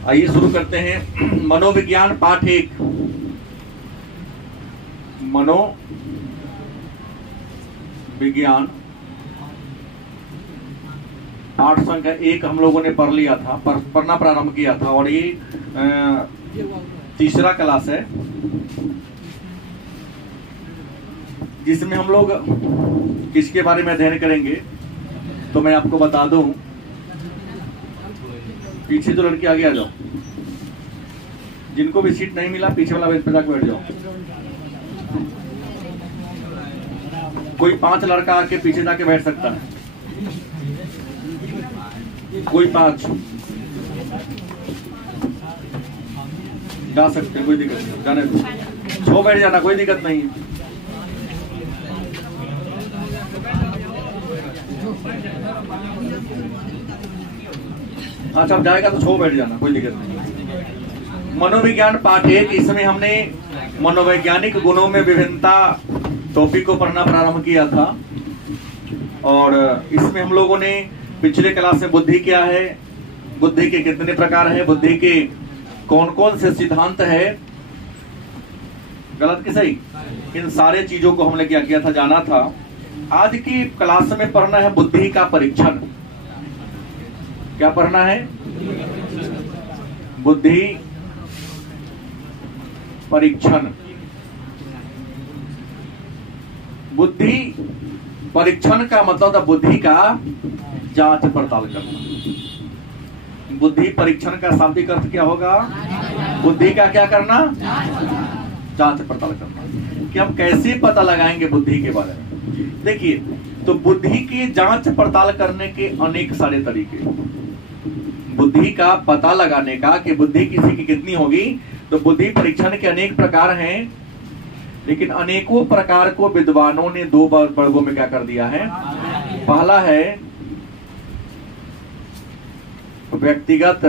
आइए शुरू करते हैं। मनोविज्ञान पाठ 1, मनोविज्ञान पाठ संख्या 1 हम लोगों ने पढ़ लिया था, पढ़ना प्रारंभ किया था और ये तीसरा क्लास है जिसमें हम लोग किसके बारे में अध्ययन करेंगे। तो मैं आपको बता दूं, पीछे जो लड़के आगे आ जाओ, जिनको भी सीट नहीं मिला पीछे वाला बेंच पे जाकर बैठ जाओ। कोई 5 लड़का आके पीछे जाके बैठ सकता है, कोई 5 जा सकते हैं, कोई दिक्कत नहीं, जाने दो। 6 बैठ जाना, कोई दिक्कत नहीं है। अच्छा, अब जाएगा तो 6 बैठ जाना, कोई दिक्कत नहीं। मनोविज्ञान पाठ 1, इसमें हमने मनोवैज्ञानिक गुणों में विभिन्नता टॉपिक को पढ़ना प्रारंभ किया था और इसमें हम लोगों ने पिछले क्लास में बुद्धि क्या है, बुद्धि के कितने प्रकार है, बुद्धि के कौन कौन से सिद्धांत है, गलत कि सही, इन सारे चीजों को हमने क्या किया था, जाना था। आज की क्लास में पढ़ना है बुद्धि का परीक्षण। क्या पढ़ना है? बुद्धि परीक्षण। बुद्धि परीक्षण का मतलब था बुद्धि का जांच पड़ताल करना। बुद्धि परीक्षण का शाब्दिक अर्थ क्या होगा? बुद्धि का क्या करना? जांच पड़ताल करना। कि हम कैसे पता लगाएंगे बुद्धि के बारे में। देखिए, तो बुद्धि की जांच पड़ताल करने के अनेक सारे तरीके, बुद्धि का पता लगाने का कि बुद्धि किसी की कितनी होगी, तो बुद्धि परीक्षण के अनेक प्रकार हैं, लेकिन अनेकों प्रकार को विद्वानों ने 2 वर्गों में क्या कर दिया है। पहला है व्यक्तिगत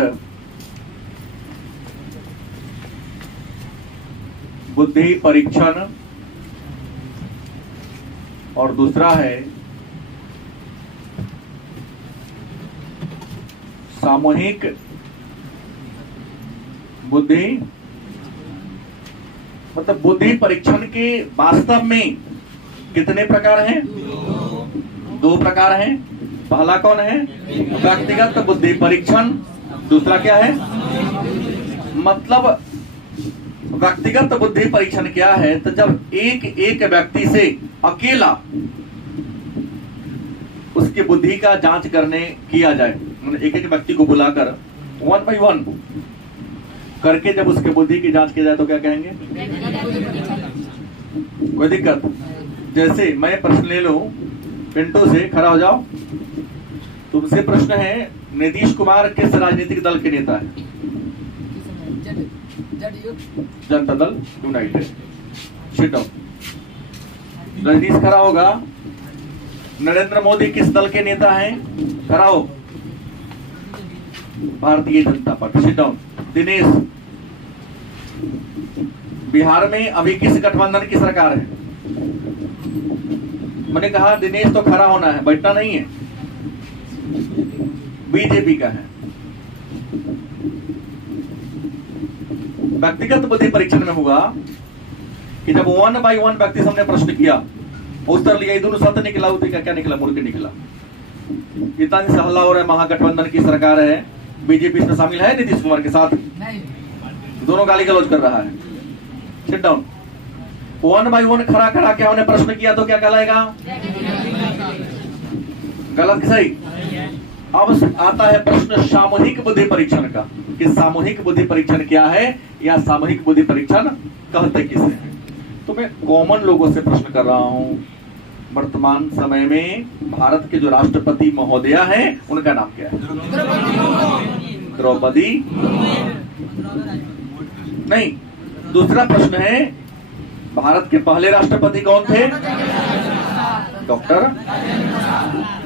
बुद्धि परीक्षण और दूसरा है सामूहिक बुद्धि। मतलब बुद्धि परीक्षण के वास्तव में कितने प्रकार हैं? 2 प्रकार हैं। पहला कौन है? व्यक्तिगत बुद्धि परीक्षण। दूसरा क्या है? मतलब व्यक्तिगत बुद्धि परीक्षण क्या है? तो जब एक व्यक्ति से अकेला उसकी बुद्धि का जांच करने किया जाए, एक व्यक्ति को बुलाकर 1 by 1 करके जब उसके बुद्धि की जांच की जाए तो क्या कहेंगे? कोई दिक्कत? जैसे मैं प्रश्न ले लूं पिंटू से, खड़ा हो जाओ। तुमसे प्रश्न है, नीतीश कुमार किस राजनीतिक दल के नेता है? Janata Dal United. Sit down. Rajneesh खड़ा होगा। नरेंद्र मोदी किस दल के नेता हैं? खड़ा हो। Bharatiya Janata party. Sit down. Dinesh, Bihar में अभी किस गठबंधन की सरकार है? मैंने कहा दिनेश तो खड़ा होना है, बैठना नहीं है। बीजेपी का है। व्यक्तिगत बुद्धि परीक्षण में हुआ कि जब 1 by 1 व्यक्ति से हमने प्रश्न किया, उत्तर लिया, दोनों सत्य निकला, उसी का क्या निकला? मूर्ख निकला। इतना से हल्ला हो रहा है, महागठबंधन की सरकार है, बीजेपी इसमें शामिल है नीतीश कुमार के साथ, दोनों गाली गलौज कर रहा है। Sit down. 1 by 1 खड़ा के हमने प्रश्न किया तो क्या कहलाएगा? गलत कि सही? अब आता है प्रश्न सामूहिक बुद्धि परीक्षण का, कि सामूहिक बुद्धि परीक्षण क्या है या सामूहिक बुद्धि परीक्षण कहते किसे हैं। तो मैं कॉमन लोगों से प्रश्न कर रहा हूं, वर्तमान समय में भारत के जो राष्ट्रपति महोदया हैं उनका नाम क्या है? द्रौपदी नहीं। दूसरा प्रश्न है, भारत के पहले राष्ट्रपति कौन थे? डॉक्टर।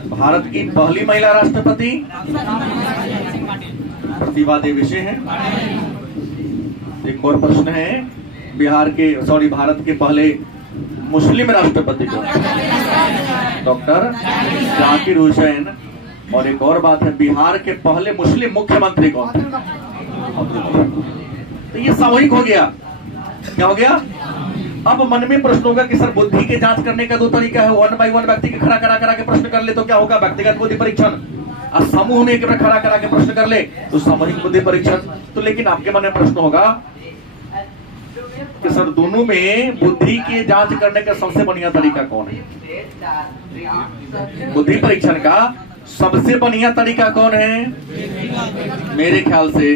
भारत की पहली महिला राष्ट्रपति प्रतिभा देवी से है। एक और प्रश्न है, भारत के पहले मुस्लिम राष्ट्रपति को डॉक्टर जाकिर हुसैन। और एक और बात है, बिहार के पहले मुस्लिम मुख्यमंत्री कौन थे? तो ये सामूहिक हो गया। क्या हो गया? अब मन में प्रश्न होगा कि सर बुद्धि के जांच करने का दो तरीका है, 1 by 1 व्यक्ति के खड़ा करा के प्रश्न कर ले तो क्या होगा? व्यक्तिगत बुद्धि परीक्षण। और समूह में एक बार खड़ा करा के प्रश्न कर ले तो सामूहिक बुद्धि परीक्षण। तो लेकिन आपके मन में प्रश्न होगा कि सर दोनों में बुद्धि की जांच करने का सबसे बढ़िया तरीका कौन है? बुद्धि परीक्षण का सबसे बढ़िया तरीका कौन है? मेरे ख्याल से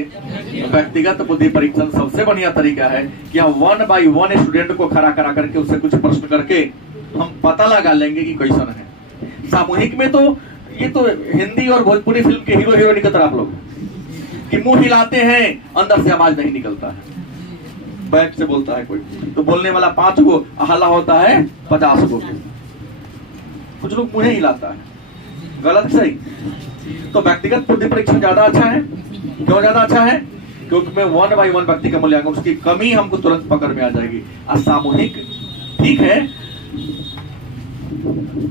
व्यक्तिगत बुद्धि परीक्षण सबसे बढ़िया तरीका है। या 1 by 1 स्टूडेंट को खड़ा करा करके उससे कुछ प्रश्न करके हम पता लगा लेंगे कि कैसन है। सामूहिक में तो ये तो हिंदी और भोजपुरी फिल्म के हीरो हीरोइन की तरह आप लोग कि मुंह हिलाते हैं, अंदर से आवाज नहीं निकलता है, बैक से बोलता है कोई तो बोलने वाला 5 गो, हल्ला होता है 50 गो। कुछ लोग मुंह हिलाता है, गलत सही। तो व्यक्तिगत बुद्धि परीक्षण ज्यादा अच्छा है। क्यों ज्यादा अच्छा है? क्योंकि मैं 1 by 1 व्यक्ति का मूल्यांकन, उसकी कमी हमको तुरंत पकड़ में आ जाएगी। और सामूहिक ठीक है,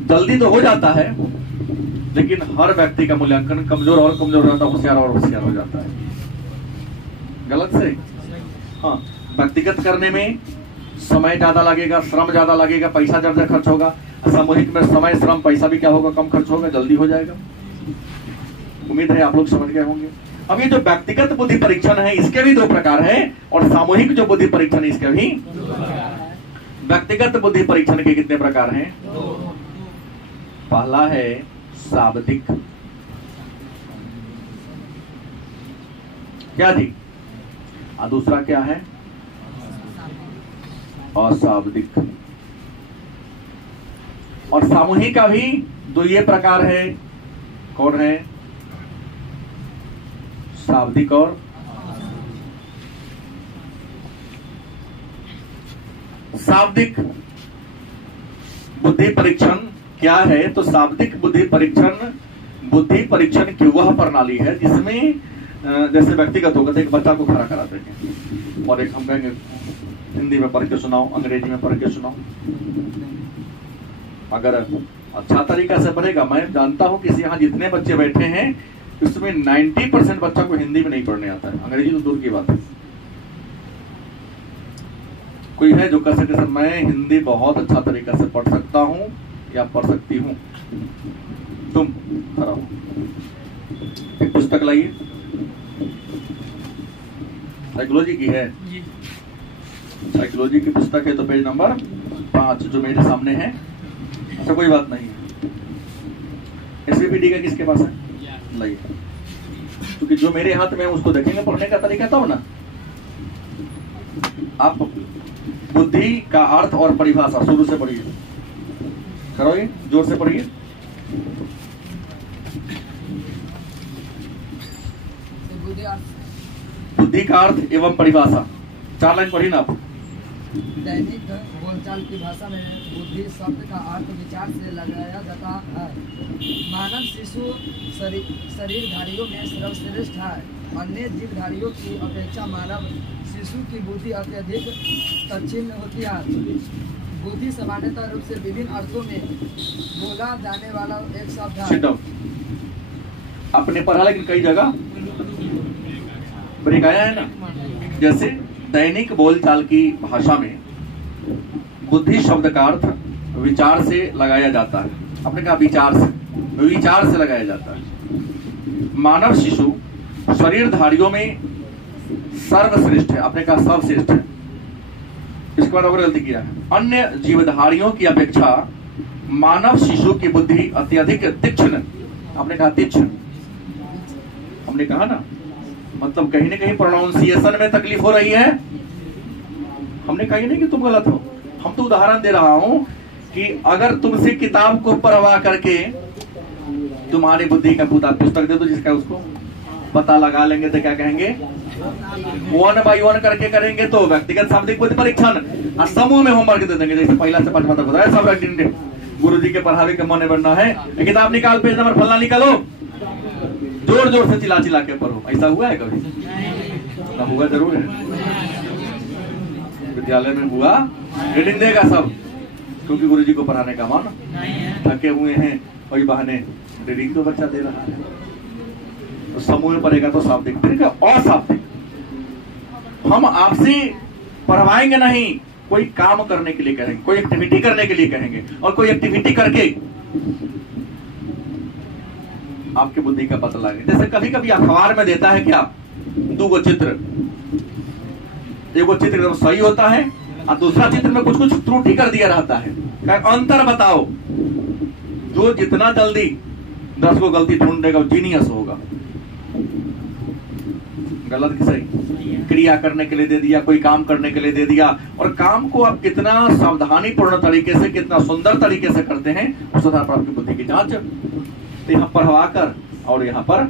जल्दी तो हो जाता है, लेकिन हर व्यक्ति का मूल्यांकन कमजोर और कमजोर हो जाता है, होशियार और होशियार हो जाता है। गलत से हाँ, व्यक्तिगत करने में समय ज्यादा लगेगा, श्रम ज्यादा लगेगा, पैसा ज्यादा खर्च होगा। सामूहिक में समय, श्रम, पैसा भी क्या होगा? कम खर्च होगा, जल्दी हो जाएगा। उम्मीद है आप लोग समझ गए होंगे। अब ये जो व्यक्तिगत बुद्धि परीक्षण है इसके भी 2 प्रकार है, और सामूहिक जो बुद्धि परीक्षण है इसके भी। व्यक्तिगत बुद्धि परीक्षण के कितने प्रकार हैं? पहला है शाब्दिक। क्या जी? और दूसरा क्या है? अशाब्दिक। और सामूहिक का भी 2 ये प्रकार है। कौन है? शाब्दिक और शाब्दिक बुद्धि परीक्षण क्या है? तो शाब्दिक बुद्धि परीक्षण की वह प्रणाली है जिसमें जैसे व्यक्तिगत होगा तो एक बच्चा को खड़ा कराते हैं और एक हम कहेंगे हिंदी में पढ़ के सुनाओ, अंग्रेजी में पढ़ के सुनाओ। अगर अच्छा तरीका से पढ़ेगा, मैं जानता हूं कि यहाँ जितने बच्चे बैठे हैं उसमें 90% बच्चा को हिंदी में नहीं पढ़ने आता है, अंग्रेजी तो दूर की बात है। कोई है जो कह सके सर मैं हिंदी बहुत अच्छा तरीका से पढ़ सकता हूं या पढ़ सकती हूं? तुम खड़ा हो, एक पुस्तक लाइए, साइकोलॉजी की है, साइकोलॉजी की पुस्तक है तो पेज नंबर 5 जो मेरे सामने है। अच्छा कोई बात नहीं है। एसवीपीडी का किसके पास है? लाइए, क्योंकि जो मेरे हाथ में है उसको देखेंगे पढ़ने का तरीका तब ना। आप बुद्धि का अर्थ और परिभाषा शुरू से पढ़िए, करोगे जोर से पढ़िए। बुद्धि का अर्थ एवं परिभाषा 4 लाइन पढ़िए ना आप। दैनिक बोलचाल की भाषा में बुद्धि शब्द का अर्थ विचार से लगाया जाता है। मानव शिशु शरीरधारियों में सर्वश्रेष्ठ है। अन्य जीवधारियों की अपेक्षा मानव शिशु की बुद्धि अत्यधिक तक्षण होती है। बुद्धि सामान्यतः रूप से विभिन्न अर्थों में बोला जाने वाला एक शब्द है। आपने पढ़ा लेकिन कई जगह ब्रेक आया है ना। जैसे दैनिक बोलचाल की भाषा में बुद्धि शब्द का अर्थ विचार से लगाया जाता है। आपने कहा विचार से लगाया जाता है। मानव शिशु शरीरधारियों में सर्वश्रेष्ठ है। आपने कहा सर्वश्रेष्ठ है, इसके बाद और गलती किया है। अन्य जीवधारियों की अपेक्षा मानव शिशु की बुद्धि अत्यधिक तीक्ष्ण। आपने कहा तीक्ष्ण, हमने कहा ना, मतलब कहीं ना कहीं प्रोनाउंसिएशन में तकलीफ हो रही है। हमने कहा नहीं कि तुम गलत हो, हम तो उदाहरण दे रहा हूं कि अगर तुमसे किताब को पढ़वा करके तुम्हारी बुद्धि का पुस्तक दे दो जिसका उसको पता लगा लेंगे तो क्या कहेंगे? 1 by 1 करके करेंगे तो व्यक्तिगत शाब्दिक बुद्धि परीक्षण, और समूह में होमवर्क दे देंगे जैसे पहला से 5वां तक होता है। सब गुरु जी के पढ़ावे के मन बनना है, किताब निकाल, पेज नंबर फलना निकालो, जोर जोर से चिल्ला चिल्ला के पढ़ो। ऐसा हुआ है कभी? ना हुआ जरूर है। विद्यालय में हुआ, रीडिंग देगा सब, क्योंकि गुरुजी को पढ़ाने का मन, थके हुए हैं, वही बहाने रीडिंग तो बच्चा दे रहा है। तो समूह में पढ़ेगा तो शाब्दिक, फिर अशाब्दिक। हम आपसे पढ़वाएंगे नहीं, कोई काम करने के लिए कहेंगे, कोई एक्टिविटी करने के लिए कहेंगे, और कोई एक्टिविटी करके आपकी बुद्धि का पता लगे। जैसे कभी कभी अखबार में देता है क्या, 2 चित्र, एगो चित्र एकदम सही होता है और दूसरा चित्र में कुछ कुछ त्रुटि कर दिया रहता है। अंतर बताओ। जो जितना जल्दी 10 को गलती ढूंढ देगा वो जीनियस होगा। गलत कि सही? क्रिया करने के लिए दे दिया, कोई काम करने के लिए दे दिया, और काम को आप कितना सावधानी पूर्ण तरीके से, कितना सुंदर तरीके से करते हैं, उस आधार पर आपकी बुद्धि की जांच। तो यहाँ पढ़वा कर और यहाँ पर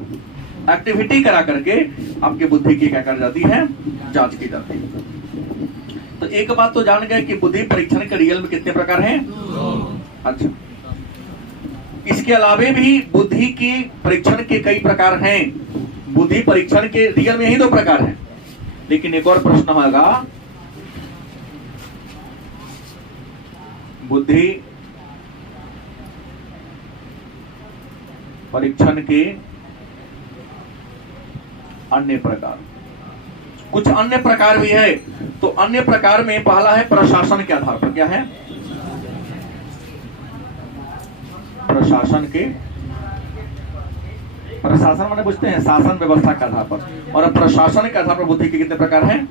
एक्टिविटी करा करके आपकी बुद्धि की क्या कर जाती है, जांच की जाती है। तो एक बात तो जान गए कि बुद्धि परीक्षण के रियल में कितने प्रकार हैं? अच्छा, इसके अलावे भी बुद्धि की परीक्षण के कई प्रकार हैं। बुद्धि परीक्षण के रियल में यही 2 प्रकार हैं। लेकिन एक और प्रश्न होगा, बुद्धि परीक्षण के अन्य प्रकार, कुछ अन्य प्रकार भी है। तो अन्य प्रकार में पहला है प्रशासन के आधार पर। क्या है? प्रशासन के, प्रशासन माने बुझते हैं, शासन व्यवस्था के आधार पर। और प्रशासन के आधार पर बुद्धि के कितने प्रकार हैं?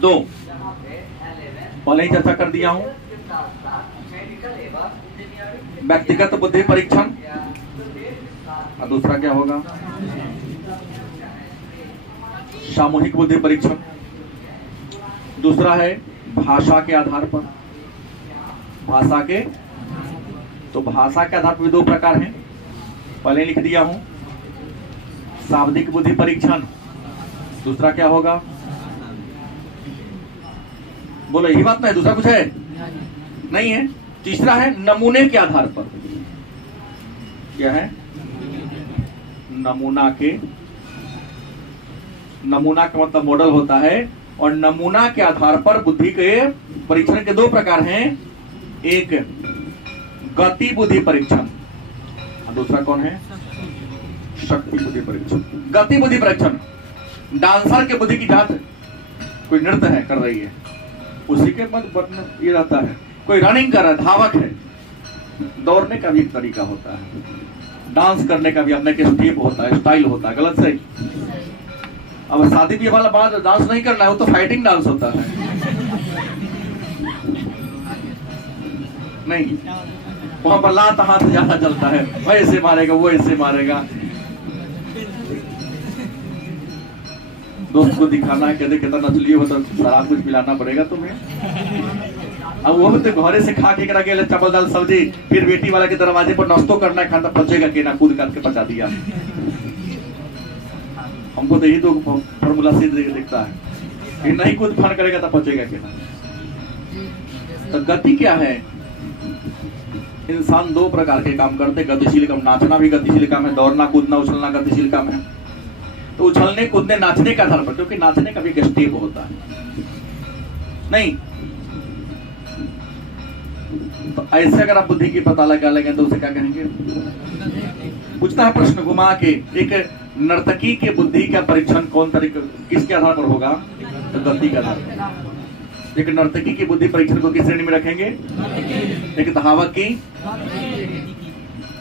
2। पहले ही चर्चा कर दिया हूं। व्यक्तिगत बुद्धि परीक्षण, और दूसरा क्या होगा? सामूहिक बुद्धि परीक्षण। दूसरा है भाषा के आधार पर। भाषा के, तो भाषा के आधार पर भी 2 प्रकार हैं, पहले लिख दिया हूं। शाब्दिक बुद्धि परीक्षण, दूसरा क्या होगा? बोलो, यही बात ना है, दूसरा कुछ है? नहीं है। तीसरा है नमूने के आधार पर। क्या है? नमूना के, नमूना का मतलब मॉडल होता है, और नमूना के आधार पर बुद्धि के परीक्षण के 2 प्रकार हैं। एक गति बुद्धि परीक्षण, और दूसरा कौन है? शक्ति बुद्धि परीक्षण। गति बुद्धि परीक्षण, डांसर के बुद्धि की जांच। कोई नृत्य है कर रही है, उसी के बाद ये रहता है। कोई रनिंग कर रहा है, धावक है, दौड़ने का भी एक तरीका होता है, डांस करने का भी अपने के स्टेप होता है, स्टाइल होता है। गलत सही? अब शादी ब्याह वाला बात डांस नहीं करना है, वो तो फाइटिंग डांस होता है। नहीं, वहां पर लात हाथ ज्यादा चलता है, वो ऐसे मारेगा, वो ऐसे मारेगा। दोस्त को दिखाना है, कहते कितना नचली हो तो शराब कुछ पिलाना पड़ेगा तुम्हें। अब वो तो घरे से खा के करा के चावल दाल सब्जी, फिर बेटी वाला के दरवाजे पर नाश्तो करना है, खाता पचेगा के ना, कूद काट के पचा दिया। हमको तो यही 2 फॉर्मूला से दिखता है, ये नहीं कूद फान करेगा तो पचेगा के ना। तो गति क्या है? इंसान 2 प्रकार के काम करते, गतिशील काम। नाचना भी गतिशील काम है, दौड़ना कूदना उछलना गतिशील काम है। तो उछलने कूदने नाचने के आधार पर, क्योंकि नाचने का भी एक स्टेप होता है। नहीं तो ऐसे अगर आप बुद्धि की पता लगा लेंगे तो उसे क्या कहेंगे? पूछता है प्रश्न घुमा के, एक नर्तकी के बुद्धि का परीक्षण कौन तरीके, किसके आधार पर होगा? तो गति के आधार पर। एक नर्तकी की बुद्धि परीक्षण को किस श्रेणी में रखेंगे? एक धावक की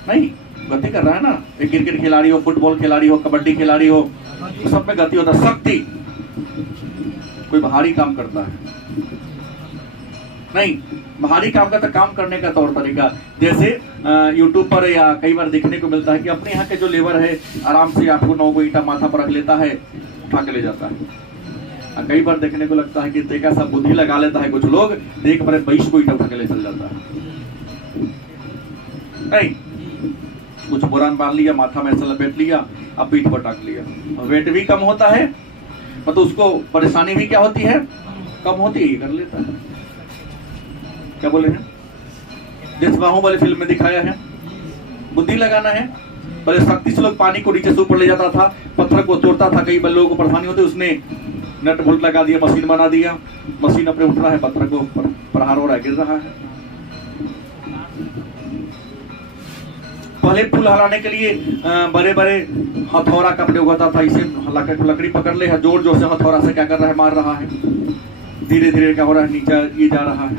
नहीं, गति कर रहा है ना। एक क्रिकेट खिलाड़ी हो, फुटबॉल खिलाड़ी हो, कबड्डी खिलाड़ी हो, तो सब में गति होता है। शक्ति, कोई भारी काम करता है नहीं, भारी काम का तो काम करने का तौर तरीका। जैसे यूट्यूब पर या कई बार देखने को मिलता है कि अपने यहाँ के जो लेबर है आराम से 8 को 9 को ईंटा माथा पर रख लेता है, उठा के ले जाता है। कई बार देखने को लगता है कि देखा सब बुद्धि लगा लेता है कुछ लोग, देख पर 22 को ईंटा उठा के ले चल जाता है। नहीं, कुछ बुरान बांध लिया, माथा में ऐसा लपेट लिया, अब पीठ पर टाक लिया, वेट भी कम होता है, मतलब उसको परेशानी भी क्या होती है? कम होती है, कर लेता है। क्या बोले हैं? जैसे बाहुबली फिल्म में दिखाया है, बुद्धि लगाना है। पहले शक्ति से लोग पानी को नीचे से ऊपर ले जाता था, पत्थर को तोड़ता था, कई बार लोगों को परेशानी होती, उसने नट बोल्ट लगा दिया, मशीन बना दिया, मशीन अपने उठ रहा है, पत्थर को प्रहार हो रहा है, गिर रहा है। पहले पुल हलाने के लिए बड़े बड़े हथौड़ा का प्रयोग होता था। इसे लकड़ी पकड़ ले है, जोर जोर से हथौड़ा से क्या कर रहा है, मार रहा है। धीरे धीरे क्या हो रहा है, नीचे ये जा रहा है।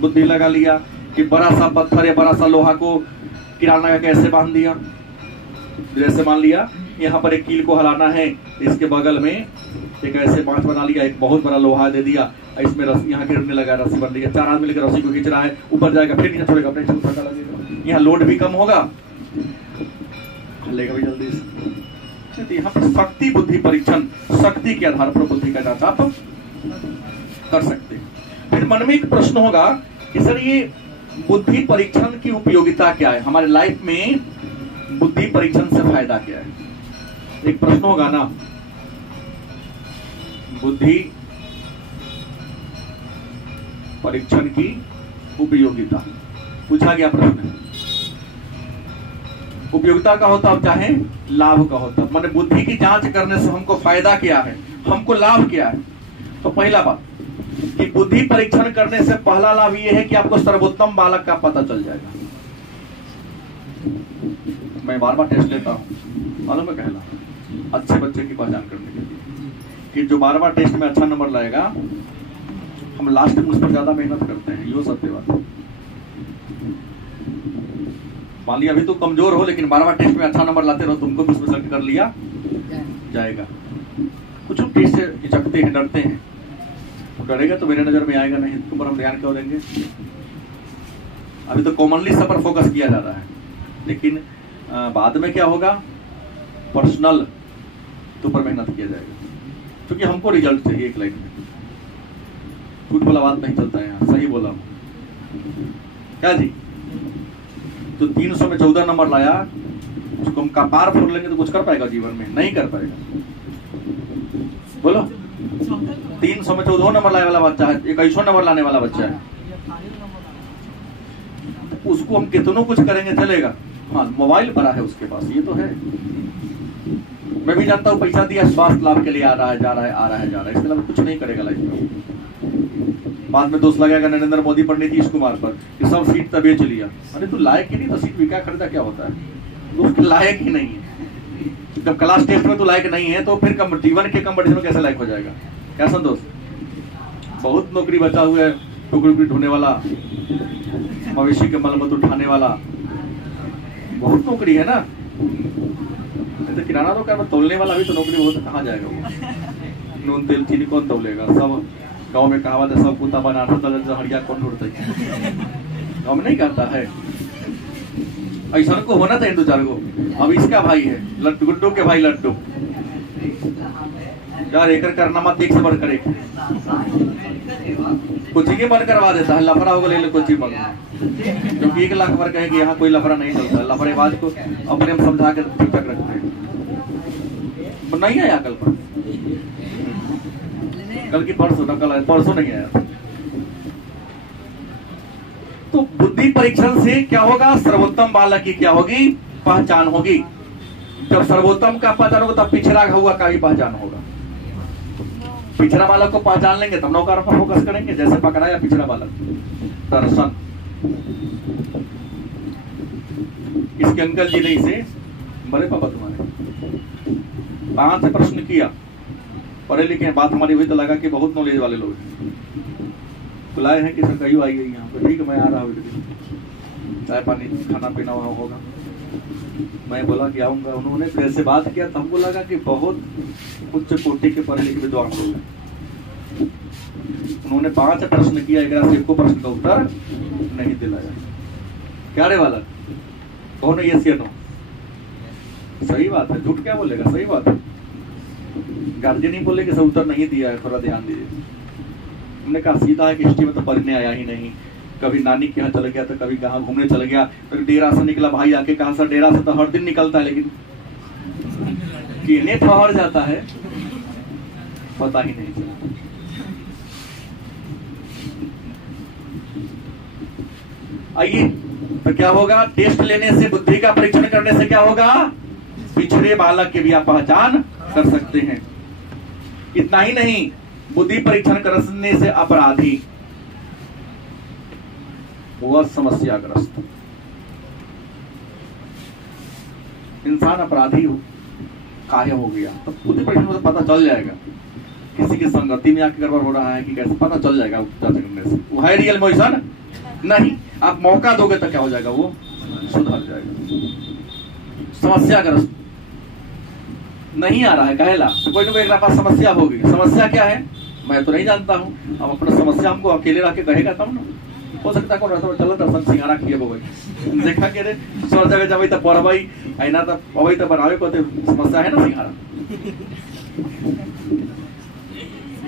बुद्धि लगा लिया कि बड़ा सा पत्थर या बड़ा सा लोहा को किनारा का कैसे बांध दिया। जैसे मान लिया यहाँ पर एक कील को हलाना है, इसके बगल में एक ऐसे बांध बना लिया, एक बहुत बड़ा लोहा दे दिया, इसमें रस्सी यहाँ गिरने लगा, रस्सी बन रही है, 4 आदमी लेकर रस्सी को खींच रहा है, ऊपर जाएगा फिर नीचे छोड़ेगा, अपने धक्का लगेगा, यहाँ लोड भी कम होगा, हलेगा भी जल्दी से। तो यहाँ पर शक्ति बुद्धि परीक्षण, शक्ति के आधार पर बुद्धि का जांच आप कर सकते हैं। फिर मन में एक प्रश्न होगा कि सर ये बुद्धि परीक्षण की उपयोगिता क्या है, हमारे लाइफ में बुद्धि परीक्षण से फायदा क्या है। एक प्रश्न होगा ना, बुद्धि परीक्षण की उपयोगिता पूछा गया प्रश्न। उपयोगिता का होता अब चाहे लाभ का होता, माने बुद्धि की जांच करने से हमको फायदा क्या है, हमको लाभ क्या है। तो पहला बात कि बुद्धि परीक्षण करने से पहला लाभ यह है कि आपको सर्वोत्तम बालक का पता चल जाएगा। मैं बार बार टेस्ट लेता हूं, मालूम है कहला, अच्छे बच्चे की पहचान करने के लिए कि जो बार बार टेस्ट में अच्छा नंबर लाएगा, हम लास्ट में उस पर ज्यादा मेहनत करते हैं, यो सत्य बात है। मान लिया अभी तो कमजोर हो, लेकिन बार बार टेस्ट में अच्छा नंबर लाते रहो, तुमको भी उसमें सेलेक्ट कर लिया जाएगा। कुछ लोग टेस्ट से हिचकते हैं, डरते हैं, डरेगा तो मेरे नजर में आएगा नहीं, तुम पर हम ध्यान क्यों देंगे। अभी तो कॉमनली सब पर फोकस किया जा रहा है, लेकिन बाद में क्या होगा, पर्सनल तो पर मेहनत किया जाएगा, क्योंकि हमको रिजल्ट चाहिए एक लाइन में। झूठ वाला बात नहीं चलता है यहाँ, सही बोला हूं क्या जी। तो 300 में 14 नंबर लाया, उसको हम कपार फोड़ लेंगे तो कुछ कर पाएगा जीवन में, नहीं कर पाएगा। बोलो 300 में 14 नंबर लाने वाला बच्चा है, 21 नंबर लाने वाला बच्चा है, उसको हम कितनों कुछ करेंगे चलेगा। हाँ, मोबाइल बड़ा है उसके पास, ये तो है। मैं भी जानता हूँ पैसा दिया स्वास्थ्य लाभ के लिए आ रहा है, जा रहा है, आ रहा है, जा रहा है, इसके अलावा कुछ नहीं करेगा लाइफ में। बाद में दोष लगाएगा नरेंद्र मोदी पर, नीतीश कुमार पर कि सब सीट तब बेच लिया। अरे तू लायक ही नहीं तो सीट भी क्या खरीदा, क्या होता है, तो उसके लायक ही नहीं है। जब क्लास टेस्ट में तो लायक नहीं है तो फिर जीवन के कंपटीशन में कैसे लायक हो जाएगा। क्या संतोष, बहुत नौकरी बचा हुआ है, टुकड़ी ढूंढने वाला, मवेशी के मलमत उठाने वाला, बहुत नौकरी है ना। तो किराना दुकान में तोलने वाला भी तो नौकरी बहुत, कहाँ जाएगा वो। नून तेल चीनी कौन तोलेगा, सब गांव में कहावत है, सब कुत्ता बनाना था, हड़िया कौन ढूंढता है, गाँव में नहीं कहता है। ऐसा को होना था 2-4 को। अब इसका भाई है लड्डू, गुड्डू के भाई लड्डू, यार एक करना मत, एक से बढ़ कर एक, कोचिंग बंद करवा देता है, लफड़ा होगा ले लो कोचिंग बंद, क्योंकि 1 लाख बार कहे कि यहाँ कोई लफड़ा नहीं चलता। लफड़ेबाज को अपने में समझा कर ठीक ठाक रखते हैं, नहीं आया कल पर, कल की परसों न, कल परसों नहीं आया। तो बुद्धि परीक्षण से क्या होगा, सर्वोत्तम बालक की क्या होगी, पहचान होगी। जब सर्वोत्तम का पहचान होगा तब पिछड़ा हुआ का भी पहचान होगा। पिछड़ा बालक को पहचान लेंगे तब नौकार पर फोकस करेंगे, जैसे पकड़ाया पिछड़ा बालक, दर्शन। इसके अंकल जी ने इसे, बड़े पापा तुम्हारे 5 प्रश्न किया, पढ़े लिखे, बात हमारी हुई तो लगा कि बहुत नॉलेज वाले लोग हैं। बुलाए हैं कि सर कहीं आई गई यहाँ पे, ठीक है मैं आ रहा हूँ, चाय पानी खाना पीना वहाँ होगा। मैं बोला कि आऊंगा, उन्होंने फिर से बात किया, तो हमको लगा कि बहुत उच्च कोटि के पढ़े लिखे विद्वान लोग हैं। उन्होंने 5 प्रश्न किया, एक को प्रश्न का उत्तर नहीं दिलाया। क्या रे बालक, कौन है ये सी नो, सही बात है, झूठ क्या बोलेगा, सही बात है। गार्जियन ही बोले कि सब उत्तर नहीं दिया है, थोड़ा ध्यान दीजिए। हमने कहा सीधा है कि हिस्ट्री में तो पढ़ने आया ही नहीं, कभी नानी के यहाँ चल गया तो कभी कहाँ घूमने चल गया, फिर डेरा से निकला, भाई आके कहा सर डेरा से तो हर दिन निकलता है, लेकिन किने ठहर जाता है पता ही नहीं चलता। आइए, तो क्या होगा, टेस्ट लेने से, बुद्धि का परीक्षण करने से क्या होगा, पिछड़े बालक की भी आप पहचान कर सकते हैं। इतना ही नहीं, बुद्धि परीक्षण करने से अपराधी वह समस्याग्रस्त, इंसान अपराधी काहे हो गया, तो बुद्धि परीक्षण में तो पता चल जाएगा। किसी की संगति में आके गड़बड़ हो रहा है कि कैसे, पता चल जाएगा जांच करने से। वो है रियल मोशन नहीं, आप मौका दोगे तो क्या हो जाएगा, वो सुधर जाएगा। समस्याग्रस्त नहीं आ रहा है कहेला, तो कोई ना कोई पास समस्या होगी। समस्या क्या है मैं तो नहीं जानता हूँ, अब अपना समस्या हमको अकेले रह के कहेगा तब ना। हो सकता है कौन रहता चलो दर्शन सिंहारा किए बोगे देखा के रे सर जगह जब तो पढ़बई ऐना तो अबई तो बनावे को समस्या है ना सिंहारा,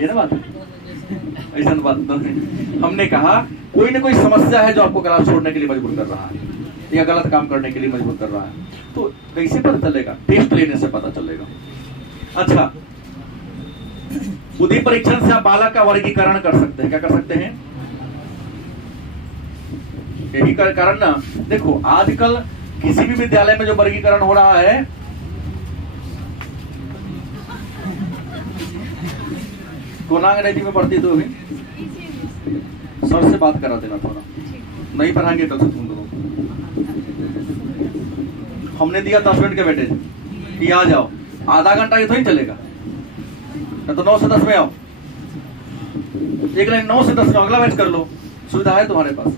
ये ना बात ऐसा बात तो है। हमने कहा कोई ना कोई समस्या है जो आपको क्लास छोड़ने के लिए मजबूर कर रहा है या गलत काम करने के लिए मजबूर कर रहा है, तो कैसे पता चलेगा, टेस्ट लेने से पता चलेगा। अच्छा, बुद्धि परीक्षण से आप बालक का वर्गीकरण कर सकते हैं। क्या कर सकते हैं, यही कारण ना। देखो आजकल किसी भी विद्यालय में जो वर्गीकरण हो रहा है, कौन अंग्रेजी में पढ़ती तो भी सर से बात करा देना थोड़ा, नहीं पढ़ाएंगे कल से तुम दोनों। हमने दिया 10 मिनट के बेटे कि आ जाओ, आधा घंटा ये थोड़ी चलेगा, तो 9 से 10 में आओ, एक लाइन 9 से 10 में अगला बैच कर लो, सुविधा है तुम्हारे पास।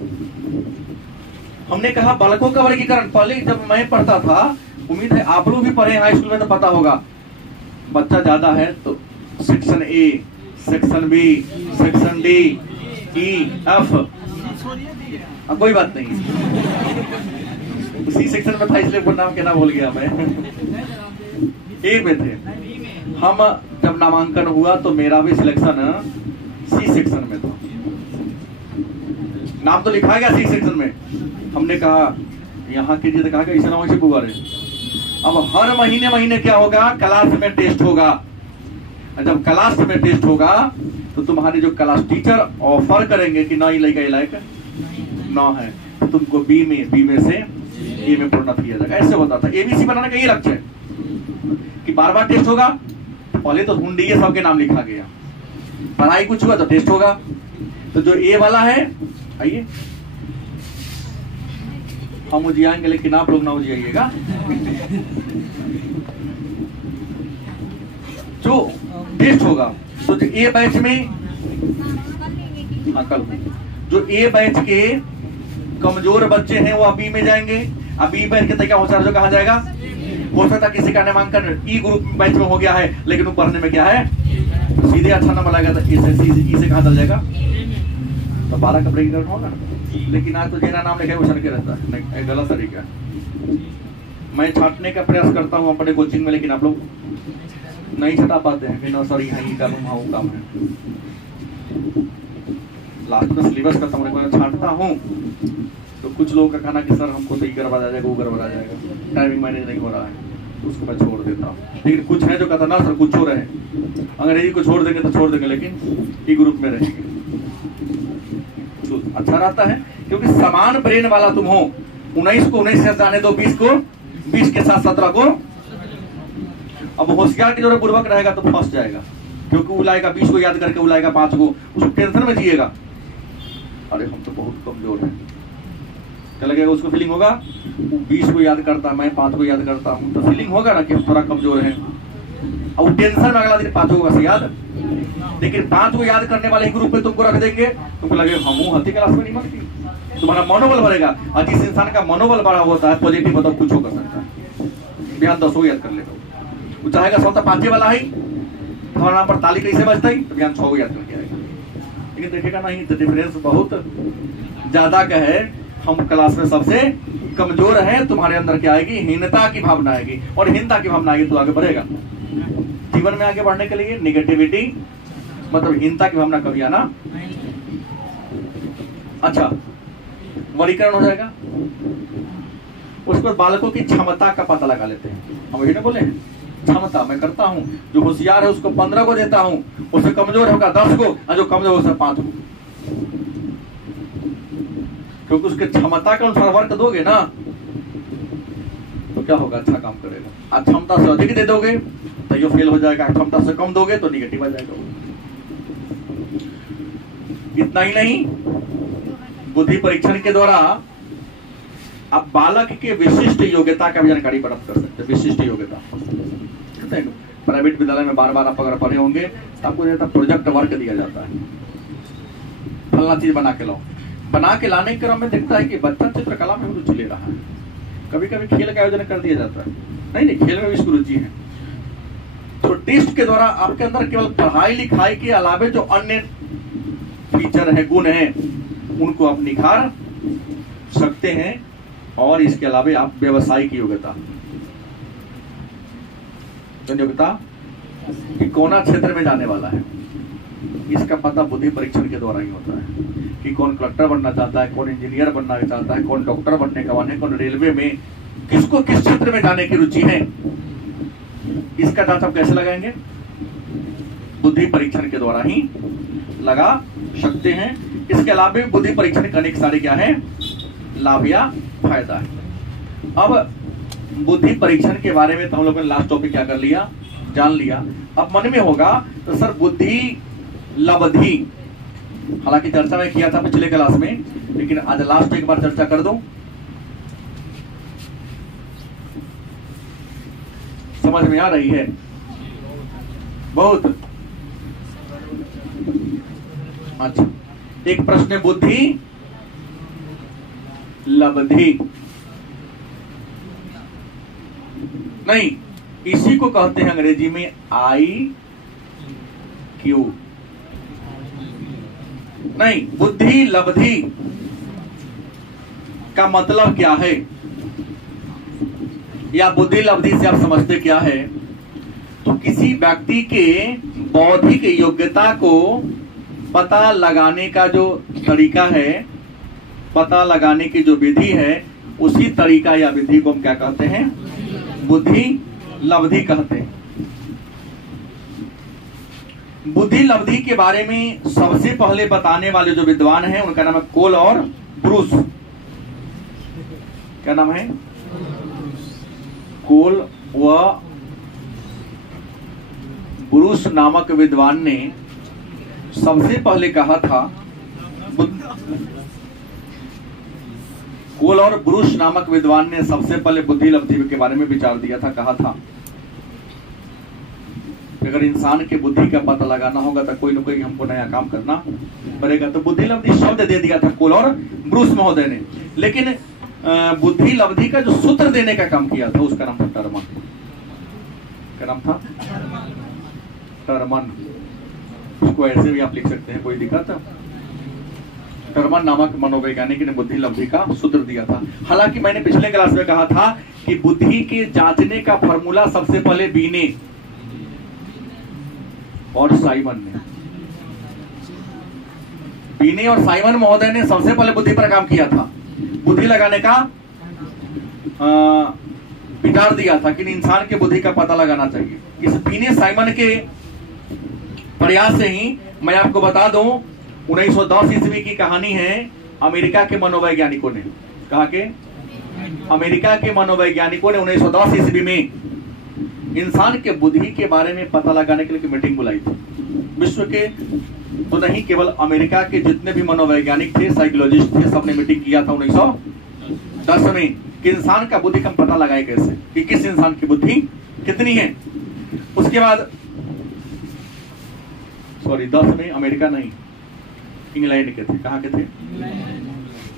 हमने कहा बालकों का वर्गीकरण, पहले जब मैं पढ़ता था, उम्मीद है आप लोग भी पढ़े हाई स्कूल में तो पता होगा, बच्चा ज्यादा है तो section A, section B, section D, E, F, कोई बात नहीं, उसी सेक्शन में था इसलिए वो नाम क्या भूल गया मैं। ए में थे हम, जब नामांकन हुआ तो मेरा भी सिलेक्शन सी सेक्शन में था, नाम तो लिखा गया सी सेक्शन में। हमने कहा यहाँ कीजिए, तो कहा इसे ना वैसे पुकारे। अब हर महीने महीने क्या होगा, क्लास में टेस्ट होगा। जब क्लास में टेस्ट होगा तो तुम्हारे जो क्लास टीचर ऑफर करेंगे कि ना ये लड़का लायक ना है, तो तुमको बी में से ए में प्रोन्नत किया जाएगा। ऐसे होता था। एबीसी बनाने का ये लक्ष्य है कि बार बार टेस्ट होगा। पहले तो हुंडी सबके नाम लिखा गया, पढ़ाई कुछ हुआ तो टेस्ट होगा। तो जो ए वाला है, आइए हम उजियाएंगे लेकिन आप लोग ना उजियाइएगा। जो टेस्ट होगा तो जो ए बैच में, हाँ कल जो ए बैच के कमजोर बच्चे हैं वो बी में जाएंगे। अब बी बैच के तरीका जो कहा जाएगा, हो सकता है किसी का नामांकन ई ग्रुप बैच में हो गया है लेकिन वो पढ़ने में क्या है सीधे अच्छा नंबर आएगा, तो ई से कहा चल जाएगा, तो 12 का वर्गीकरण होगा। लेकिन आज तो जेना नाम लिखा है वो के रहता है, नहीं गलत तरीका है। मैं छांटने का प्रयास करता हूँ अपने कोचिंग में, लेकिन आप लोग नहीं छटा पाते हैं कि ना सर यहाँ ही काम हाँ काम है। लास्ट में सिलेबस खत्म होने को छांटता हूँ तो कुछ लोगों का कहना कि सर हमको तो ये गड़बड़ आ जाएगा, वो गड़बड़ आ जाएगा, टाइमिंग मैनेज नहीं हो रहा है, तो उसको मैं छोड़ देता हूँ। लेकिन कुछ है जो कहता ना सर कुछ हो रहे हैं, अंग्रेजी को छोड़ देंगे तो छोड़ देंगे, लेकिन ई ग्रुप में रहेंगे तो अच्छा रहता है, क्योंकि समान ब्रेन वाला तुम हो। 19 को 19 से जाने दो, 20 को 20 के साथ 17 को। अब होशियार की जो पूर्वक रहेगा तो फंस जाएगा, क्योंकि वो लाएगा 20 को याद करके, वो लाएगा 5 को, उसको टेंशन में जिएगा, अरे हम तो बहुत कमजोर हैं। क्या लगेगा उसको, फीलिंग होगा वो 20 को याद करता है, मैं 5 को याद करता हूँ, तो फीलिंग होगा ना कि हम थोड़ा कमजोर हैं। अब वो टेंशन में अगला दिन 5 को याद, लेकिन 5 को याद करने वाले ग्रुप में तुमको रख देंगे, तुमको लगेगा हम हल्की क्लास में नहीं मानती, तुम्हारा मनोबल बढ़ेगा। और जिस इंसान का मनोबल बढ़ा होता है पॉजिटिव मतलब कुछ हो कर सकता है। ध्यान 10 को याद कर लेगा, वो चाहेगा 100 5 वाला है, हमारा नाम पर ताली कैसे बजता है, तो ध्यान 6 को याद करके आएगा। लेकिन देखेगा नहीं, तो डिफरेंस बहुत ज्यादा का है। हम क्लास में सबसे कमजोर है, तुम्हारे अंदर क्या आएगी, हीनता की भावना आएगी, और हीनता की भावना आएगी तो आगे बढ़ेगा। जीवन में आगे बढ़ने के लिए निगेटिविटी मतलब हीनता की भावना कभी आना। अच्छा, वर्गीकरण हो जाएगा। उसके बाद बालकों की क्षमता का पता लगा लेते हैं। हम ये ना बोले क्षमता मैं करता हूँ, जो होशियार है उसको 15 को देता हूँ, उससे कमजोर होगा 10 को, और जो कमजोर उससे 5 को, क्योंकि उसके क्षमता के अनुसार वर्क दोगे ना तो क्या होगा, अच्छा काम करेगा। आज क्षमता से अधिक दे दोगे तो ये फेल हो जाएगा, क्षमता से कम दोगे तो निगेटिव आ जाएगा। इतना ही नहीं, बुद्धि परीक्षण के द्वारा आप बालक के विशिष्ट योग्यता का भी जानकारी प्राप्त कर सकते हैं। विशिष्ट योग्यता प्राइवेट विद्यालय में बार बार आप अगर पढ़े होंगे तो आपको प्रोजेक्ट वर्क दिया जाता है, फलना चीज बना के लाओ। बना के लाने के क्रम में देखता है कि बच्चा चित्रकला में रुचि ले रहा है, कभी कभी खेल का आयोजन कर दिया जाता है, नहीं खेल में भी इसकी रुचि है। तो टेस्ट के द्वारा आपके अंदर केवल पढ़ाई लिखाई के अलावे जो अन्य फीचर है, गुण है, उनको आप निखार सकते हैं। और इसके अलावे आप व्यवसायिक योग्यता कि कौन क्षेत्र में जाने वाला है, इसका पता बुद्धि परीक्षण के द्वारा ही होता है कि कौन कलेक्टर बनना चाहता है, कौन इंजीनियर बनना चाहता है, कौन डॉक्टर बनने का मन है, कौन रेलवे में, किसको किस क्षेत्र में जाने की रुचि है। इसका जांच आप कैसे लगाएंगे? बुद्धि परीक्षण के द्वारा ही लगा सकते हैं। इसके अलावा भी बुद्धि परीक्षण करने के सारे क्या है, लाभ या फायदा है। अब बुद्धि परीक्षण के बारे में तो हम लोगों ने लास्ट टॉपिक क्या कर लिया, जान लिया। अब मन में होगा तो सर बुद्धि लब्धि, हालांकि चर्चा में किया था पिछले क्लास में, लेकिन आज लास्ट एक बार चर्चा कर दूं, समझ में आ रही है? बहुत अच्छा। एक प्रश्न है बुद्धि लब्धि, नहीं इसी को कहते हैं अंग्रेजी में IQ, नहीं बुद्धि लब्धि का मतलब क्या है, या बुद्धि लब्धि से आप समझते क्या है? तो किसी व्यक्ति के बौद्धिक योग्यता को पता लगाने का जो तरीका है, पता लगाने की जो विधि है, उसी तरीका या विधि को हम क्या कहते हैं? बुद्धि लब्धि कहते हैं। बुद्धि लब्धि के बारे में सबसे पहले बताने वाले जो विद्वान हैं उनका नाम है कोल और ब्रूस। क्या नाम है? कोल व ब्रूस नामक विद्वान ने सबसे पहले कहा था, कोल और ब्रूस नामक विद्वान ने सबसे पहले बुद्धि लब्धि के बारे में विचार दिया था। कहा था अगर इंसान के बुद्धि का पता लगाना होगा तो कोई न कोई हमको नया काम करना पड़ेगा। तो बुद्धि लब्धि शब्द दे दिया था कोल और ब्रूस महोदय ने, लेकिन बुद्धि लब्धि का जो सूत्र देने का काम किया था उसका नाम था टर्मन। क्या नाम था? टर्मन। उसको ऐसे भी आप लिख सकते हैं, कोई दिक्कत? टर्मन नामक मनोवैज्ञानिक ने बुद्धि लब्धि का सूत्र दिया था। हालांकि मैंने पिछले क्लास में कहा था कि बुद्धि के जांचने का फॉर्मूला सबसे पहले बीने और साइमन ने, बीने और साइमन महोदय ने सबसे पहले बुद्धि पर काम किया था। बुद्धि लगाने का विचार दिया था कि इंसान के बुद्धि का पता लगाना चाहिए। इस बीने साइमन के प्रयास से ही मैं आपको बता दूं, 1910 ईस्वी की कहानी है। अमेरिका के मनोवैज्ञानिकों ने, कहा के अमेरिका के मनोवैज्ञानिकों ने 1910 ईस्वी में इंसान के बुद्धि के बारे में पता लगाने के लिए मीटिंग बुलाई थी। विश्व के तो नहीं, केवल अमेरिका के जितने भी मनोवैज्ञानिक थे, साइकोलॉजिस्ट थे, सबने मीटिंग किया था 1910 में कि इंसान का बुद्धि का पता लगाए कैसे, कि किस इंसान की बुद्धि कितनी है। उसके बाद 10 में अमेरिका नहीं, इंग्लैंड के थे। कहाँ के थे?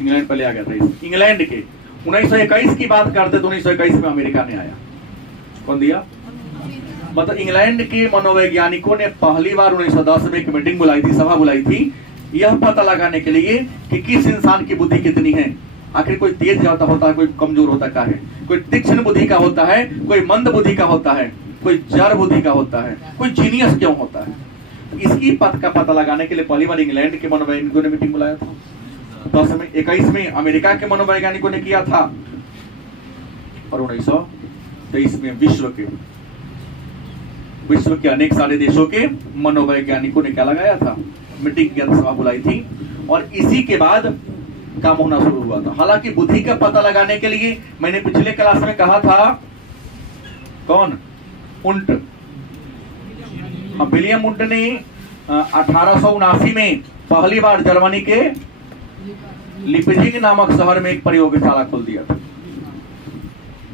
इंग्लैंड पहले आ गया था। इंग्लैंड के 1921 की बात करते तो 1921 में अमेरिका ने आया। कौन दिया? मतलब इंग्लैंड के मनोवैज्ञानिकों ने पहली बार 1910 में एक मीटिंग बुलाई थी, सभा बुलाई थी, यह पता लगाने के लिए कि किस इंसान की बुद्धि कितनी है। आखिर कोई तेज जाता होता है, कोई कमजोर होता है, कोई तीक्ष्ण बुद्धि का होता है, कोई मंद बुद्धि का होता है, कोई जड़ बुद्धि का होता है, कोई जीनियस क्यों होता है। इसकी पद का पता लगाने के लिए पहली बार इंग्लैंड के मनोवैज्ञानिकों ने मीटिंग बुलाया था। 1921 में अमेरिका के मनोवैज्ञानिकों ने किया था, और 1923 में विश्व के अनेक सारे देशों के मनोवैज्ञानिकों ने क्या लगाया था? मीटिंग किया था, सभा बुलाई थी, और इसी के बाद काम होना शुरू हुआ था। हालांकि बुद्धि का पता लगाने के लिए मैंने पिछले क्लास में कहा था, कौन? उंट। विलियम उंट ने 1879 में पहली बार जर्मनी के लिपजिग नामक शहर में एक प्रयोगशाला खोल दिया था।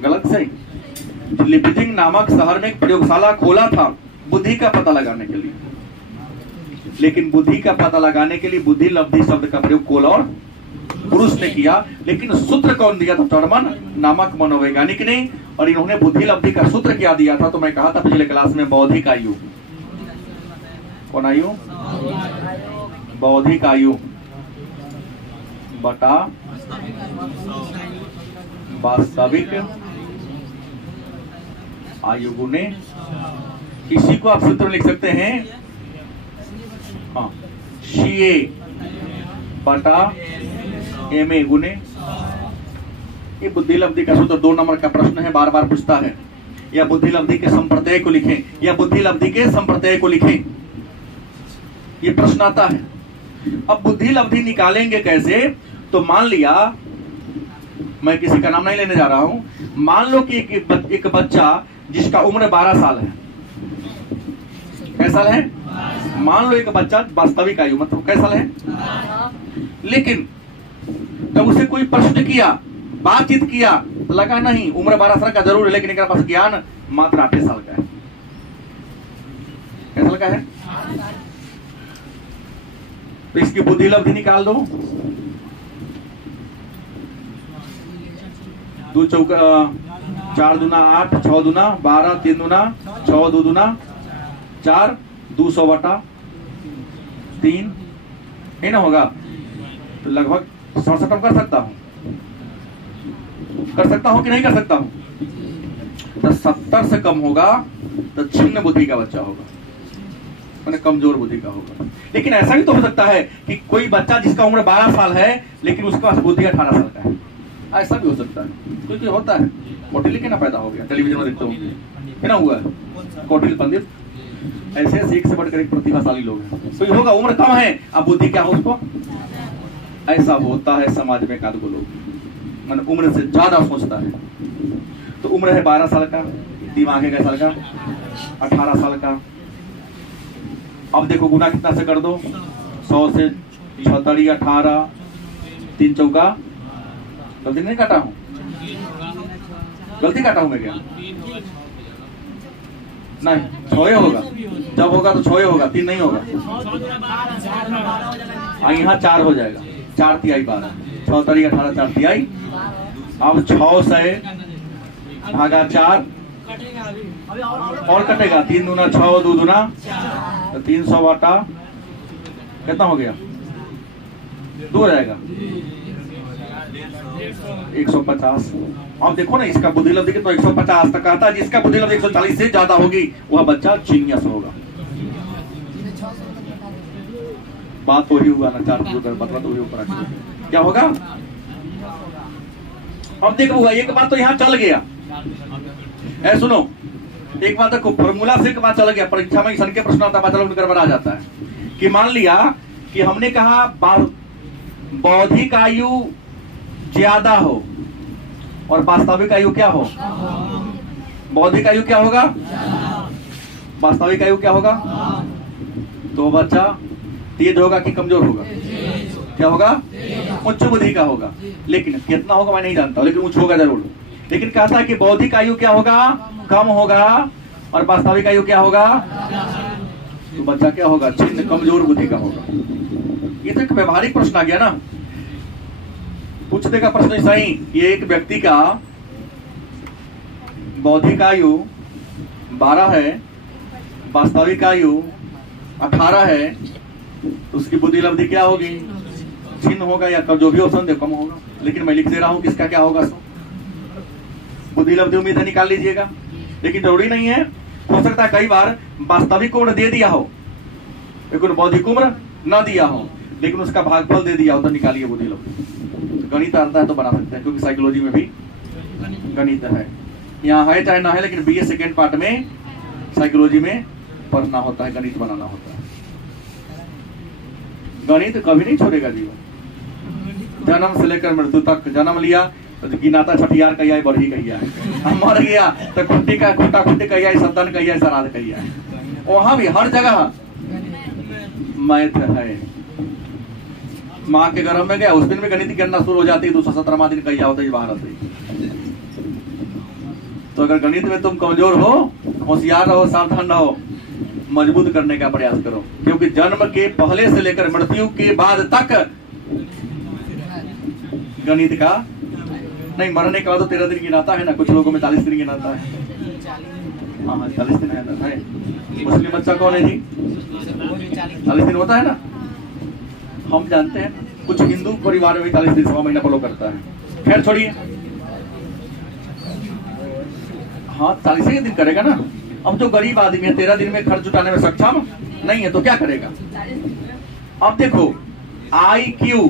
गलत सही। लिपिजिंग नामक शहर में एक प्रयोगशाला खोला था बुद्धि का पता लगाने के लिए, लेकिन बुद्धि का पता लगाने के लिए बुद्धि लब्धि शब्द का प्रयोग कोल और पुरुष ने किया, लेकिन सूत्र कौन दिया था? टर्मन नामक मनोवैज्ञानिक ने। और इन्होंने बुद्धि लब्धि का सूत्र क्या दिया था? तो मैं कहा था पिछले क्लास में, बौद्धिक आयु। कौन आयु? बौद्धिक आयु बटा वास्तविक आयु गुने, इसी को आप सूत्र में लिख सकते हैं, हाँ, CA बटा MA गुने। ये बुद्धि लब्धि का सूत्र 2 नंबर का प्रश्न है, बार बार पूछता है। या बुद्धि लब्धि के संप्रत्यय को लिखें, या बुद्धि लब्धि के संप्रत्यय को लिखें, ये प्रश्न आता है। अब बुद्धि लब्धि निकालेंगे कैसे? तो मान लिया, मैं किसी का नाम नहीं लेने जा रहा हूं, मान लो कि एक बच्चा जिसका उम्र 12 साल है। कैसा साल है? मान लो एक बच्चा वास्तविक आयु मतलब कैसा साल है, लेकिन जब उसे कोई प्रश्न किया, बातचीत किया, तो लगा नहीं उम्र 12 साल का जरूर है, लेकिन इनके पास ज्ञान मात्र 8 साल का है। कैसा साल का है? तो इसकी बुद्धि लब्धि निकाल दो। 2 चौका 4 दूना 8, 6 दूना 12, 3 दूना 6, 2 दूना 4, 200 बटा 3 है ना होगा। तो लगभग 67 कर सकता हूं, कि नहीं कर सकता हूं? तो 70 से कम होगा तो छिन्न बुद्धि का बच्चा होगा, मैंने कमजोर बुद्धि का होगा। लेकिन ऐसा भी तो हो सकता है कि कोई बच्चा जिसका उम्र 12 साल है लेकिन उसके पास बुद्धि 18 साल का है, ऐसा भी हो सकता है। क्योंकि होता है, कौटिल्य के ना पैदा हो गया, टेलीविजन में देखते होंगे, है ना, हुआ है कौटिल्य पंडित, ऐसे एक से बढ़कर एक प्रतिभाशाली लोग हैं। तो ये होगा, उम्र कम है, अब बुद्धि क्या हो उसको, ऐसा होता है समाज में। एकाध लोग मैंने उम्र से ज्यादा सोचता है, तो उम्र है 12 साल का, दिमाग है कैसा साल का, 18 साल का। अब देखो गुना कितना से कर दो, 100 से 76, 18, 3 चौका, गलती नहीं काटा हूं, गलती काटा हूं मैं क्या? नहीं, 6 होगा, जब होगा तो 6 होगा, 3 नहीं होगा। यहाँ 4 हो जाएगा, 4 तिहाई 12, 6 तारीख 18, 4 तिहाई। अब 6 से भागा 4 और कटेगा, 3 दूना 6, 2 दूना तो 300 बटा कितना हो गया, 2 रहेगा 150। अब देखो ना, इसका बुद्धि लब्धि कितना, 150 तक आता है। जिसका बुद्धि लब्धि 140 से ज्यादा होगी वह बच्चा जीनियस होगा। बात तो ही हुआ ना, 4 मतलब तो ही ऊपर क्या होगा। अब देखो हुआ, एक बात तो यहाँ चल गया, ऐ सुनो, एक बात देखो, फॉर्मूला से एक बात चल गया। परीक्षा में सन के प्रश्न आता है, गड़बड़ आ जाता है कि मान लिया कि हमने कहा बौद्धिक आयु ज्यादा हो और वास्तविक आयु क्या हो, बौद्धिक आयु क्या होगा, वास्तविक आयु क्या होगा। तो बच्चा तेज होगा कि कमजोर होगा, क्या होगा, उच्च बुद्धि का होगा। लेकिन कितना होगा मैं नहीं जानता, लेकिन उच्च होगा जरूर। लेकिन कहता है कि बौद्धिक आयु क्या होगा, कम होगा, और वास्तविक आयु क्या होगा, तो बच्चा क्या होगा, छिन्न कमजोर बुद्धि का होगा। ये तो एक व्यवहारिक प्रश्न आ गया ना, पूछ देगा प्रश्न सही। ये एक व्यक्ति का बौद्धिक आयु 12 है, वास्तविक आयु 18 है, तो उसकी बुद्धि लब्धि क्या होगी, छिन्न होगा, या जो भी ऑप्शन दे कम होगा। लेकिन मैं लिख दे रहा हूं किसका क्या होगा। सो बुद्धि लब्धि उम्मीद है निकाल लीजिएगा, लेकिन जरूरी नहीं है। हो सकता है कई बार वास्तविक उम्र दे दिया हो, लेकिन बौद्धिक उम्र न दिया हो, लेकिन उसका भागफल दे दिया हो, तो निकालिए बुद्धि लब्धि। गणित आता है तो बना सकते हैं, क्योंकि साइकोलॉजी में भी गणित है। यहाँ है चाहे ना है, लेकिन BA सेकेंड पार्ट में साइकोलॉजी में पढ़ना होता है, गणित बनाना होता है। गणित कभी नहीं छोड़ेगा जीवन, जन्म से लेकर मृत्यु तक। जन्म लिया तो गिनाता छठियार कहिया है, बढ़ी कहिया है, मर गया तो खुट्टी का खुट्टा खुट्टी कहिया है, सदन कहिया है, श्राद्ध कहिया है। वहां भी हर जगह मैथ है। माँ के गर्भ में गया, उस दिन भी गणित गिनना शुरू हो जाती है, 217वां दिन कहिया होता है बाहर से। तो अगर गणित में तुम कमजोर हो, होशियार रहो, सावधान रहो, मजबूत करने का प्रयास करो, क्योंकि जन्म के पहले से लेकर मृत्यु के बाद तक गणित का नहीं, मरने के बाद तो 13 दिन गिनाता है ना, कुछ लोगों में 40 दिन गिनाता है। हाँ 40 दिन है। मुस्लिम बच्चा कौन है जी? 40 दिन होता है ना, हम जानते हैं। कुछ हिंदू परिवार में भी 40 दिन 6 महीना फॉलो करता है। खैर छोड़िए, हाँ 40 दिन करेगा ना। अब जो गरीब आदमी है 13 दिन में खर्च जुटाने में सक्षम नहीं है तो क्या करेगा? अब देखो IQ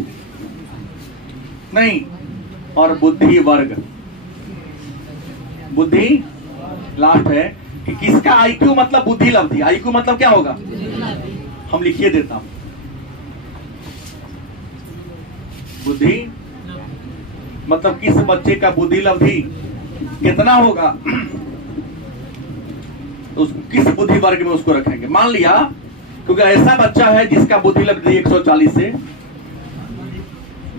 नहीं और बुद्धि वर्ग, बुद्धि लास्ट है कि किसका IQ मतलब बुद्धि लब्धि। IQ मतलब क्या होगा? हम लिखिए देता हूं, बुद्धि मतलब किस बच्चे का बुद्धि लब्धि कितना होगा, तो किस बुद्धि वर्ग में उसको रखेंगे। मान लिया क्योंकि ऐसा बच्चा है जिसका बुद्धि लब्धि 140 से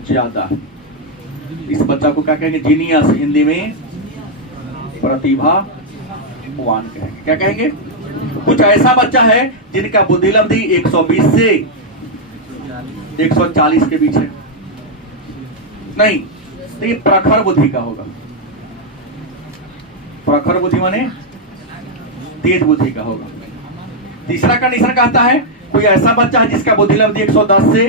ज्यादा, इस बच्चा को क्या कहेंगे? जीनियस, हिंदी में प्रतिभावान कहेंगे। क्या कहेंगे? कुछ ऐसा बच्चा है जिनका बुद्धि लब्धि 120 से 140 के बीच है, नहीं तो ये प्रखर बुद्धि का होगा। प्रखर बुद्धि माने तेज बुद्धि का होगा। तीसरा कंडीशन कहता है कोई ऐसा बच्चा है जिसका बुद्धि लब्धि 110 से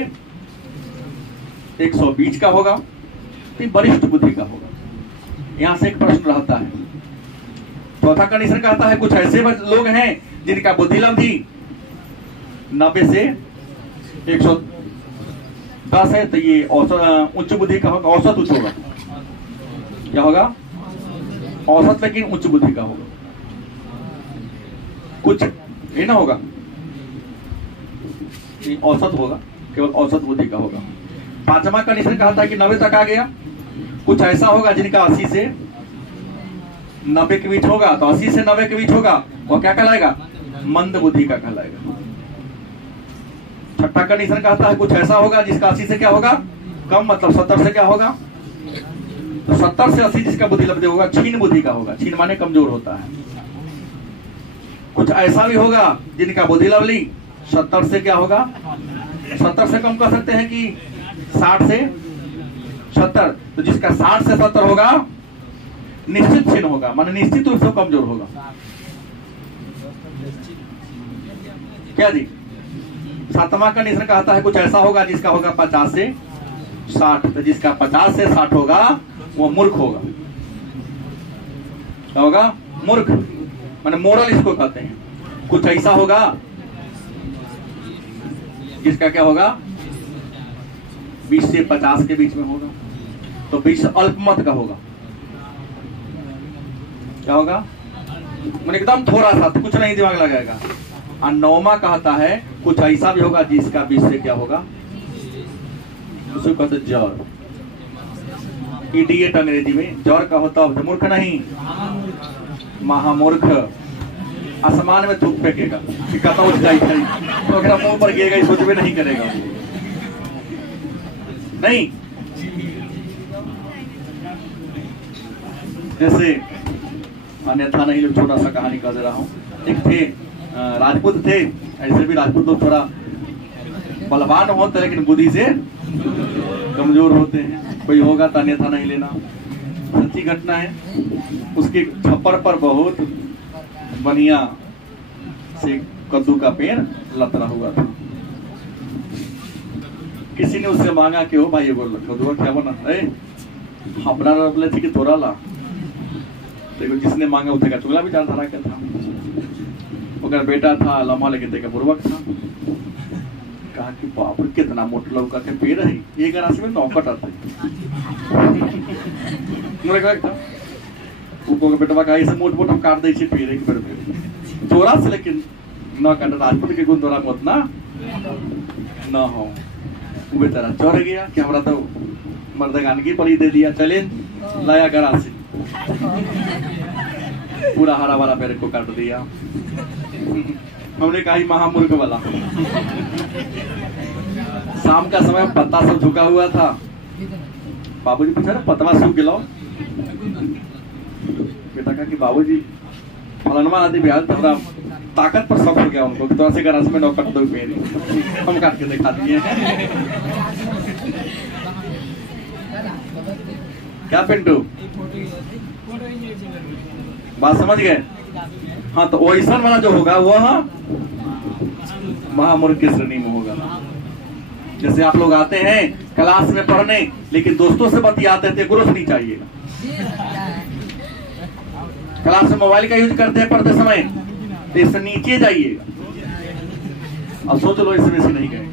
120 का होगा, तो वरिष्ठ बुद्धि का होगा। यहां से एक प्रश्न रहता है। चौथा कंडीशन कहता है कुछ ऐसे लोग हैं जिनका बुद्धि लब्धि 90 से 110 है, तो ये औसत उच्च बुद्धि का होगा। औसत उच्च होगा, क्या होगा? औसत लेकिन उच्च बुद्धि का होगा। कुछ ये ना होगा, औसत होगा, केवल औसत बुद्धि का होगा। पांचवा कंडीशन कहता है कि 90 तक आ गया, कुछ ऐसा होगा जिनका 80 से 90 के बीच होगा, तो 80 से 90 के बीच होगा, वो क्या कहलाएगा? मंद बुद्धि का कहलाएगा। छठा कंडीशन कहता है कुछ ऐसा होगा जिसका 80 से क्या होगा? कम, मतलब 70 से क्या होगा? तो 70 से 80 जिसका बुद्धि लब्धि होगा क्षीण बुद्धि का होगा। क्षीण माने कमजोर होता है। कुछ ऐसा भी होगा जिनका बुद्धि लब्धि 70 से क्या होगा? 70 से कम कह सकते हैं कि 60 से 70, तो जिसका 60 से 70 होगा निश्चित क्षीण होगा, माने निश्चित रूप से कमजोर होगा। क्या जी? सातवां कंडीशन कहता है कुछ ऐसा होगा जिसका होगा 50 से 60, तो जिसका 50 से 60 होगा वो मूर्ख होगा। क्या होगा? मूर्ख, माने मोरल इसको कहते हैं। कुछ ऐसा होगा जिसका क्या होगा? 20 से 50 के बीच में होगा, तो 20 अल्पमत का होगा। क्या होगा? मैंने एकदम थोड़ा सा, कुछ नहीं दिमाग लगाएगा। और नौमा कहता है कुछ ऐसा भी होगा जिसका 20 से क्या होगा? उसको कहते जर, इडियट अंग्रेजी में जर का होता है मूर्ख नहीं, महामूर्ख। आसमान में थूक फेंकेगा, कहता उठ जाए तो अगर मुंह पर गिरेगा सोच भी नहीं करेगा, नहीं। जैसे अन्यथा नहीं, लोग छोटा सा कहानी कर दे रहा हूँ। एक थे राजपूत थे, ऐसे भी राजपूत लोग थोड़ा बलवान होते लेकिन बुद्धि से कमजोर होते हैं। कोई होगा तो अन्यथा नहीं लेना, सच्ची घटना है। उसके छप्पर पर बहुत बढ़िया से कद्दू का पेड़ लतरा हुआ था। किसी ने उससे मांगा कि ओ भाई बोल कद्दू क्या बना है? अपना बोले थे कि तोरा ला। देखो जिसने मांगा उसे का चुगला विचार धारा का था। अगर बेटा था लम्हा लेके देखा पूर्वक था। कहा कि बाप रे कितना मोटा लौका के पेड़ है, एक राशि में नौकट आते बेटवा का ऐसे मोट मोट हम काट दे पेड़ एक बेर में चोरा से, लेकिन न काट राजपूत के गुण तोरा में उतना न हो। वो बेचारा चढ़ गया कि हमारा तो मर्दगानगी पर ही दे दिया, चले लाया गरा से पूरा हरा भरा पेड़ को काट दिया। हमने कहा महामूर्ख वाला। शाम का समय पत्ता सब झुका हुआ था। बाबूजी पूछा ना पतवा सूख गिलाओ, बेटा कहा कि बाबूजी फलानवा आदि भी आया, थोड़ा ताकत पर शक हो गया उनको कि तो ऐसे गरज में नौकट दो पेड़ हम काट के दिखा दिए। क्या पिंटू बात समझ गए? हाँ, तो वैसा वाला जो होगा वह महामूर्ख की श्रेणी में होगा। जैसे आप लोग आते हैं क्लास में पढ़ने, लेकिन दोस्तों से बतियाते थे, ग्रुप नहीं चाहिए। क्लास में मोबाइल का यूज करते हैं पढ़ते समय, तो इससे नीचे जाइएगा। अब सोच लो इसमें से नहीं गए।